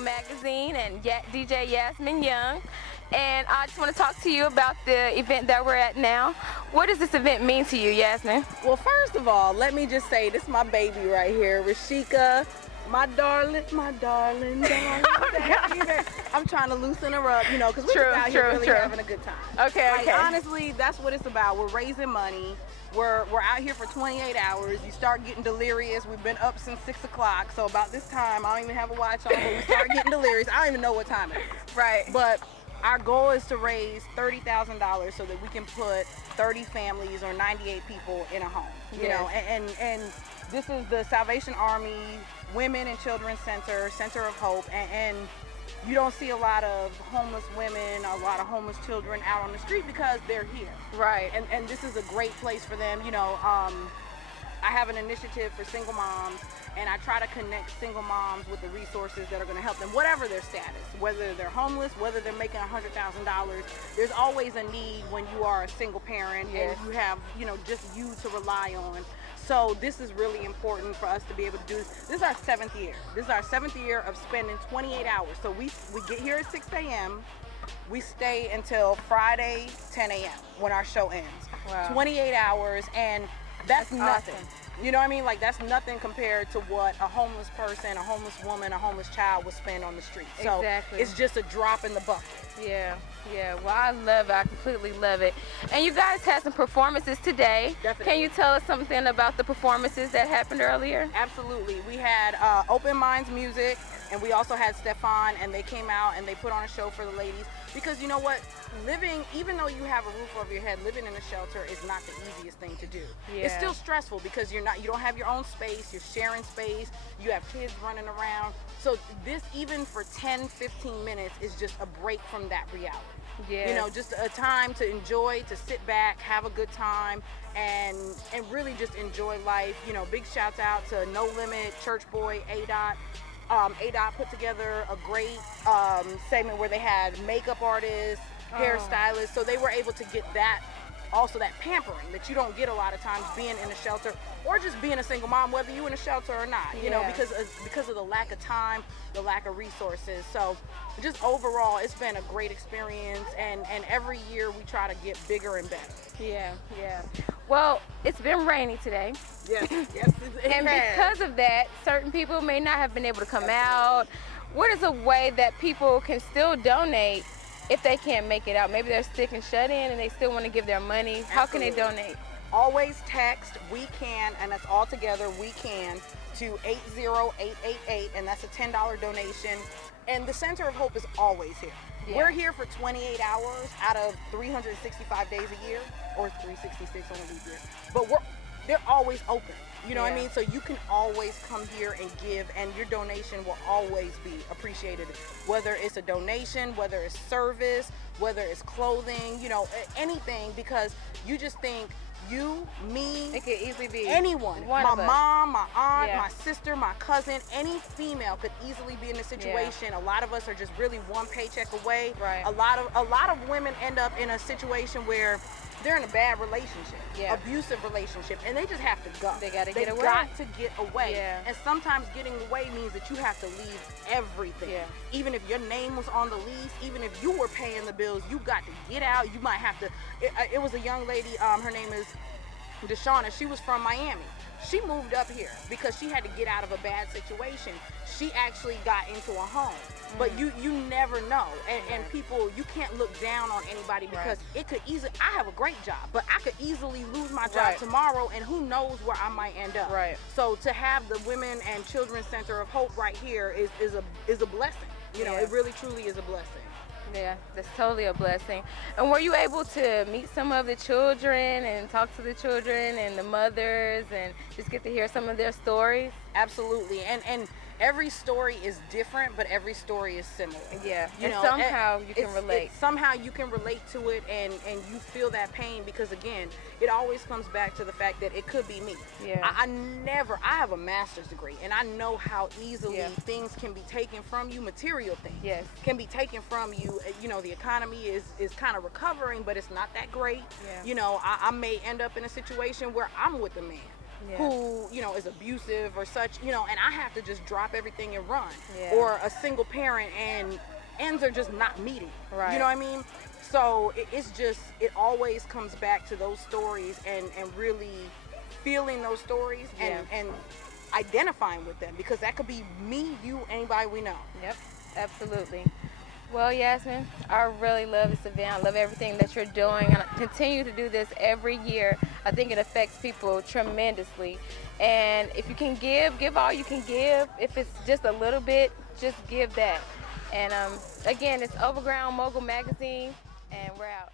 magazine and DJ Yasmin Young. And I just want to talk to you about the event that we're at now. What does this event mean to you, Yasmin? Well, first of all, let me just say, this is my baby right here, Rashika, my darling. I'm trying to loosen her up, because we're just out here really having a good time. Okay. Honestly, that's what it's about. We're raising money. We're out here for 28 hours. You start getting delirious. We've been up since 6 o'clock, so about this time, I don't even have a watch on, but we start getting delirious. I don't even know what time it is. Right. But our goal is to raise $30,000 so that we can put 30 families or 98 people in a home. You know, and this is the Salvation Army Women and Children's Center of Hope, and you don't see a lot of homeless women, a lot of homeless children out on the street because they're here. Right. And this is a great place for them. I have an initiative for single moms, and I try to connect single moms with the resources that are going to help them, whatever their status, whether they're homeless, whether they're making $100,000. There's always a need when you are a single parent and you have, just you to rely on. So this is really important for us to be able to do this. This is our 7th year. This is our 7th year of spending 28 hours. So we get here at 6 a.m. We stay until Friday 10 a.m. when our show ends. Wow. 28 hours, and that's nothing. Awesome. You know what I mean? Like, that's nothing compared to what a homeless person, a homeless woman, a homeless child would spend on the street. So Exactly. It's just a drop in the bucket. Yeah. Well, I love it. I completely love it. And you guys had some performances today. Definitely. Can you tell us something about the performances that happened earlier? Absolutely. We had Open Minds Music, and we also had Stefan, and they came out and they put on a show for the ladies. Because you know what? Even though you have a roof over your head, living in a shelter is not the easiest thing to do. Yeah. It's still stressful because you don't have your own space, you're sharing space, you have kids running around. So this, even for 10, 15 minutes, is just a break from that reality. Yeah. Just a time to enjoy, to sit back, have a good time, and really just enjoy life. Big shouts out to No Limit, Church Boy, A-Dot. A-Dot put together a great segment where they had makeup artists, hairstylists, so they were able to get that, also that pampering that you don't get a lot of times being in a shelter or just being a single mom, whether you're in a shelter or not, because of the lack of time, the lack of resources. So just overall, it's been a great experience, and every year we try to get bigger and better. Yeah. Well, it's been rainy today. Yes. And because of that, certain people may not have been able to come out. What is a way that people can still donate if they can't make it out? Maybe they're sick and shut in and they still want to give their money. How can they donate? Always text "We Can," and that's all together, "We Can," to 80888, and that's a $10 donation. And the Center of Hope is always here. Yeah. We're here for 28 hours out of 365 days a year, or 366 on a leap year. But they're always open. You know what I mean? So you can always come here and give, and your donation will always be appreciated. Whether it's a donation, whether it's service, whether it's clothing, anything, because you just think, you, me, it could easily be anyone. My mom, my aunt, my sister, my cousin, any female could easily be in this situation. A lot of us are just really one paycheck away. Right. A lot of women end up in a situation where they're in a bad relationship, abusive relationship, and they just have to go. They got to get away. They got to get away. Yeah. And sometimes getting away means that you have to leave everything. Yeah. Even if your name was on the lease, even if you were paying the bills, you got to get out. You might have to. It was a young lady, her name is Deshauna. She was from Miami. She moved up here because she had to get out of a bad situation. She actually got into a home. But you never know. And people, you can't look down on anybody because it could easily, I have a great job, but I could easily lose my job tomorrow, and who knows where I might end up. Right. So to have the Women and Children's Center of Hope right here is a blessing. It really truly is a blessing. Yeah, that's totally a blessing. And were you able to meet some of the children and talk to the children and the mothers and just get to hear some of their stories? Absolutely. And every story is different, but every story is similar. Yeah, somehow you can relate. Somehow you can relate to it, and you feel that pain because, again, it always comes back to the fact that it could be me. Yeah. I have a master's degree, and I know how easily things can be taken from you, material things can be taken from you. The economy is kind of recovering, but it's not that great. Yeah. I may end up in a situation where I'm with a man. who, you know, is abusive or such, you know, and I have to just drop everything and run. Yeah. Or a single parent and ends are just not meeting. Right. You know what I mean? So it's just, it always comes back to those stories and really feeling those stories and identifying with them, because that could be me, you, anybody we know. Yep, absolutely. Well, Yasmin, I really love this event. I love everything that you're doing, and I continue to do this every year. I think it affects people tremendously. And if you can give all you can give. If it's just a little bit, just give that. And again, it's OvaGround Mogul Magazine, and we're out.